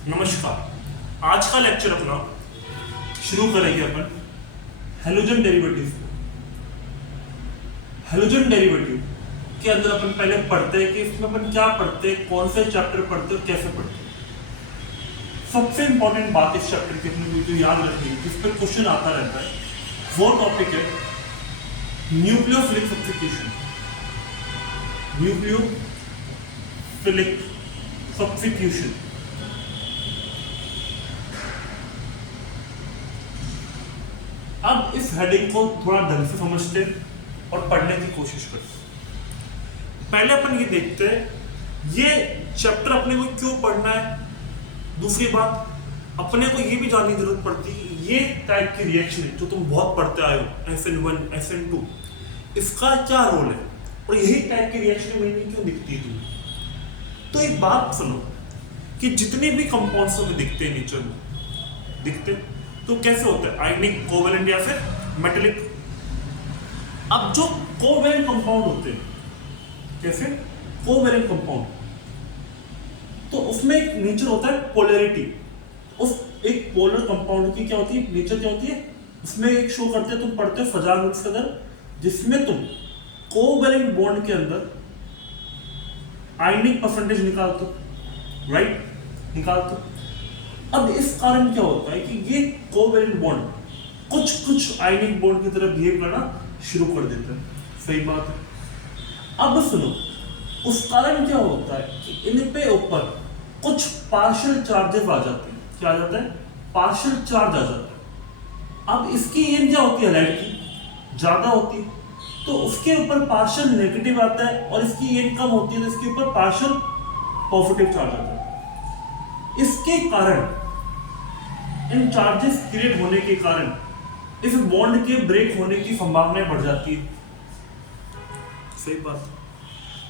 नमस्कार। आज का लेक्चर अपना शुरू करेंगे अपन हेलोजन डेरिवेटिव। हेलोजन डेरिवेटिव के अंदर अपन पहले पढ़ते हैं कि इसमें अपन क्या पढ़ते हैं, कौन से चैप्टर पढ़ते हैं और कैसे पढ़ते हैं। सबसे इंपॉर्टेंट बात इस चैप्टर की अपनी जो याद रखनी है, जिस पर क्वेश्चन आता रहता है, वो टॉपिक है न्यूक्लियोफिलिक सब्स्टिट्यूशन। न्यूक्लियोफिलिक सब्स्टिट्यूशन अब इस हेडिंग को थोड़ा ढंग से समझते और पढ़ने की कोशिश करते। पहले अपन ये देखते हैं ये चैप्टर अपने को क्यों पढ़ना है। दूसरी बात, अपने को ये भी जानने की जरूरत पड़ती है ये टाइप की रिएक्शन जो तुम बहुत पढ़ते आए हो, FN1 FN2, इसका क्या रोल है और यही टाइप की रिएक्शन में क्यों दिखती है तुम्हें। तो एक बात सुनो कि जितने भी कंपाउंड्स में दिखते हैं नेचर में दिखते तो कैसे होता है, आयनिक, कोवेलेंट या फिर मेटेलिक। अब जो कोवेलेंट कंपाउंड होते हैं, कैसे कोवेलेंट कंपाउंड, तो उसमें एक नेचर होता है पोलैरिटी। उस एक पोलर कंपाउंड की क्या होती है नेचर, क्या होती है उसमें एक शो करते हैं, तुम पढ़ते हो फजाल रूट्स के अंदर, जिसमें तुम कोवेलेंट बॉन्ड के अंदर आयनिक परसेंटेज निकालते हो, राइट, निकालते हो। अब इस कारण क्या होता है कि ये कोवेलेंट बॉन्ड कुछ आयनिक बॉन्ड की तरह बिहेव करना शुरू कर देते हैं। सही बात है। अब सुनो, उस कारण क्या होता है कि इन पे ऊपर कुछ पार्शियल चार्जेस आ जाते हैं। क्या आ जाता है? पार्शियल चार्ज आ जाता है। अब इसकी इन क्या होती है, लाइट की ज्यादा होती है तो उसके ऊपर पार्शियल नेगेटिव आता है, और इसकी इन कम होती है तो इसके ऊपर पार्शियल पॉजिटिव चार्ज आता है। इसके कारण, इन चार्जेस क्रिएट होने के कारण इस बॉन्ड के ब्रेक होने की संभावना बढ़ जाती है। सही बात।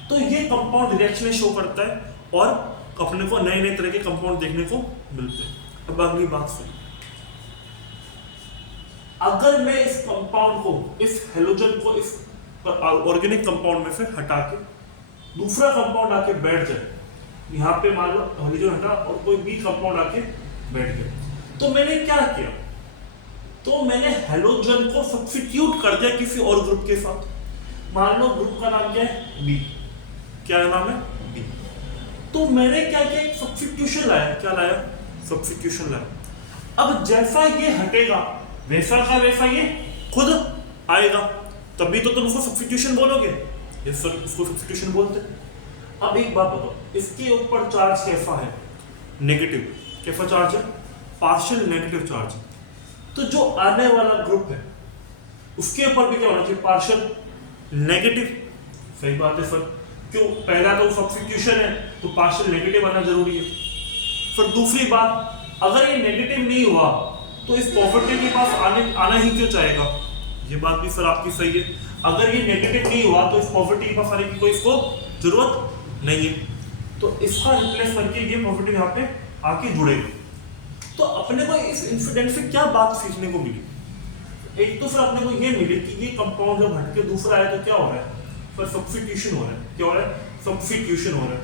तो ये कंपाउंड रिएक्शन शो करता है और अपने को नए नए तरह के कंपाउंड देखने को मिलते हैं। अब अगली बात सुनिए, अगर मैं इस कंपाउंड को, इस हेलोजन को इस ऑर्गेनिक कंपाउंड में से हटा के दूसरा कंपाउंड आके बैठ जाए, यहाँ पे मान लो हेलोजन हटा और कोई बी कंपाउंड आके बैठ गया, तो मैंने क्या किया, तो मैंने हेलोजन को सब्स्टिट्यूट कर दिया किसी और ग्रुप के साथ। मान लो ग्रुप का नाम क्या है, बी। क्या नाम है, बी। तो मैंने क्या किया, एक सब्स्टिट्यूशन लाया। क्या लाया? सब्स्टिट्यूशन लाया। अब जैसा ये हटेगा वैसा का वैसा ये खुद आएगा, तभी तो तुम उसको सब्स्टिट्यूशन बोलोगे। ये सर इसको सब्स्टिट्यूशन बोलते हैं। अब एक बात बताओ, इसके ऊपर चार्ज कैसा है, नेगेटिव। कैसा चार्ज है? Partial negative charge. तो जो आने वाला ग्रुप है उसके ऊपर भी क्या होना चाहिए, पार्शियल नेगेटिव। सही बात है सर, क्यों? पहला तो सब्स्टिट्यूशन है तो पार्शियल नेगेटिव आना जरूरी है। फिर दूसरी बात, अगर ये नेगेटिव नहीं हुआ तो इस पॉजिटिव के पास आना ही क्यों चाहेगा। ये बात भी सर आपकी सही है। अगर ये नेगेटिव नहीं हुआ तो इस पॉजिटिव के पास आने की कोई इसको जरूरत नहीं है, तो इसका रिप्लेस करके ये पॉजिटिव यहाँ पे आके जुड़ेगा। तो अपने को इस इंसिडेंट से क्या बात सीखने को मिली? एक तो फिर अपने को ये मिली कि ये कंपाउंड जब हटके दूसरा आया तो क्या हो रहा है, फिर सब्स्टिट्यूशन हो रहा है। क्या हो रहा है? सब्स्टिट्यूशन हो रहा है।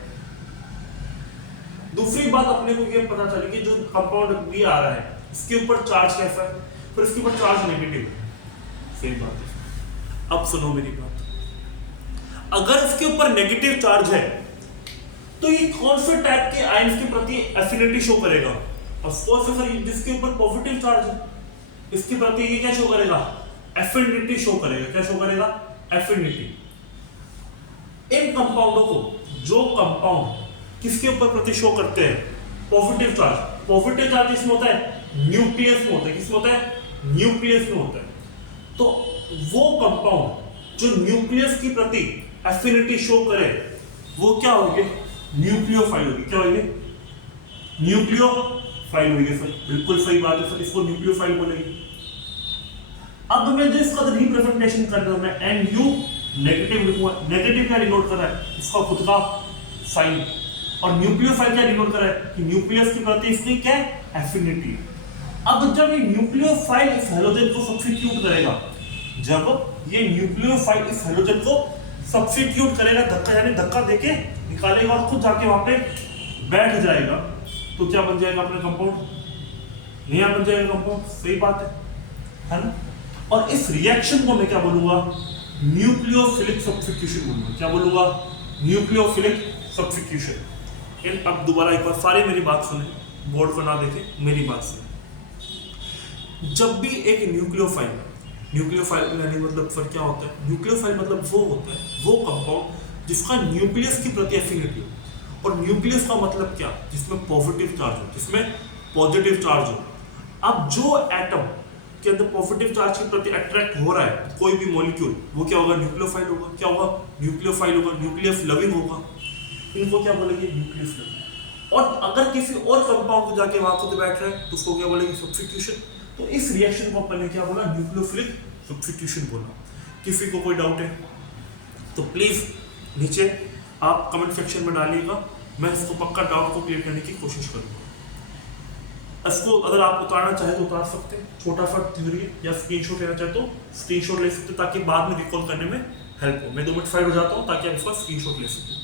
दूसरी बात अपने को ये पता चली कि जो कंपाउंड बी आ रहा है इसके ऊपर चार्ज कैसा है, फिर इसके ऊपर चार्ज नेगेटिव है। सही बात है। अब सुनो मेरी बात, अगर इसके ऊपर नेगेटिव चार्ज है तो ये कौन से टाइप के आयंस के प्रति एफिनिटी शो करेगा? ऑफ कोर्स सर, जिसके ऊपर पॉजिटिव चार्ज है इसके प्रति ये क्या शो करेगा, एफिनिटी शो करेगा। क्या शो करेगा? एफिनिटी। इन कंपाउंडों को, जो कंपाउंड किसके ऊपर प्रति शो करते हैं, पॉजिटिव चार्ज। पॉजिटिव चार्ज इसमें होता है न्यूक्लियस में होता है। किसमें होता है? न्यूक्लियस में होता है। तो वो कंपाउंड जो न्यूक्लियस की प्रति एफिनिटी शो करे वो क्या होगी, न्यूक्लियोफाइल होगी। क्या होगी? न्यूक्लियोफाइल होगी सर, बिल्कुल सही बात है सर, इसको न्यूक्लियोफाइल बोलेंगे। अब मैं जो इसका रिप्रेजेंटेशन कर रहा हूं, मैं NU नेगेटिव लिखूंगा। नेगेटिव क्या डिनोट कर रहा है, इसका खुद का साइन। और न्यूक्लियोफाइल क्या डिनोट कर रहा है कि न्यूक्लियस के प्रति इसकी क्या है, एफिनिटी। अब जब ये न्यूक्लियोफाइल इस हेलोजन को सब्स्टिट्यूट करेगा, जब ये न्यूक्लियोफाइल इस हेलोजन को सब्स्टिट्यूट करेगा, धक्का यानी धक्का देके निकालेगा और खुद जाके वहां पे बैठ जाएगा, तो क्या बन जाएगा अपना कंपाउंड, नया बन जाएगा कंपाउंड, सही बात है ना। और इस रिएक्शन को मैं क्या बोलूंगा, न्यूक्लियोफिलिक सब्स्टिट्यूशन बोलूंगा। क्या बोलूंगा, न्यूक्लियोफिलिक सब्स्टिट्यूशन। अब दोबारा एक बार सारे मेरी बात सुने, बोर्ड को ना देखे, मेरी बात सुने। जब भी एक न्यूक्लियोफाइल यानी मतलब फिर क्या होता है, न्यूक्लियोफाइल मतलब वो होता है वो कंपाउंड जिसका न्यूक्लियस की प्रति एफिनिटी हो। और न्यूक्लियस का मतलब क्या, जिसमें पॉजिटिव चार्ज हो, जिसमें पॉजिटिव चार्ज हो। अब जो एटम के अंदर पॉजिटिव चार्ज के प्रति अट्रैक्ट हो रहा है कोई भी मॉलिक्यूल, वो क्या होगा, न्यूक्लियोफाइल होगा। क्या होगा, न्यूक्लियोफाइल होगा, न्यूक्लियस लविंग होगा। इनको क्या बोलेंगे, न्यूक्लियस लविंग। और अगर किसी और कंपाउंड को जाके वहां खुद बैठ रहा है तो उसको क्या बोलेंगे, सब्स्टिट्यूशन। तो इस रिएक्शन को अपन ने क्या बोला, न्यूक्लियोफिलिक सब्स्टिट्यूशन बोला। किसी को कोई डाउट है तो प्लीज नीचे आप कमेंट सेक्शन में डालिएगा, मैं इसको पक्का डाउट को क्लियर करने की कोशिश करूंगा। इसको अगर आप उतारना चाहे तो उतार सकते हैं, छोटा सा थ्योरी है, या स्क्रीनशॉट लेना चाहे तो स्क्रीनशॉट ले सकते हैं ताकि बाद में रिकॉल करने में हेल्प हो। मैं 2 मिनट साइड हो जाता हूँ ताकि आप इसका स्क्रीनशॉट ले सकें।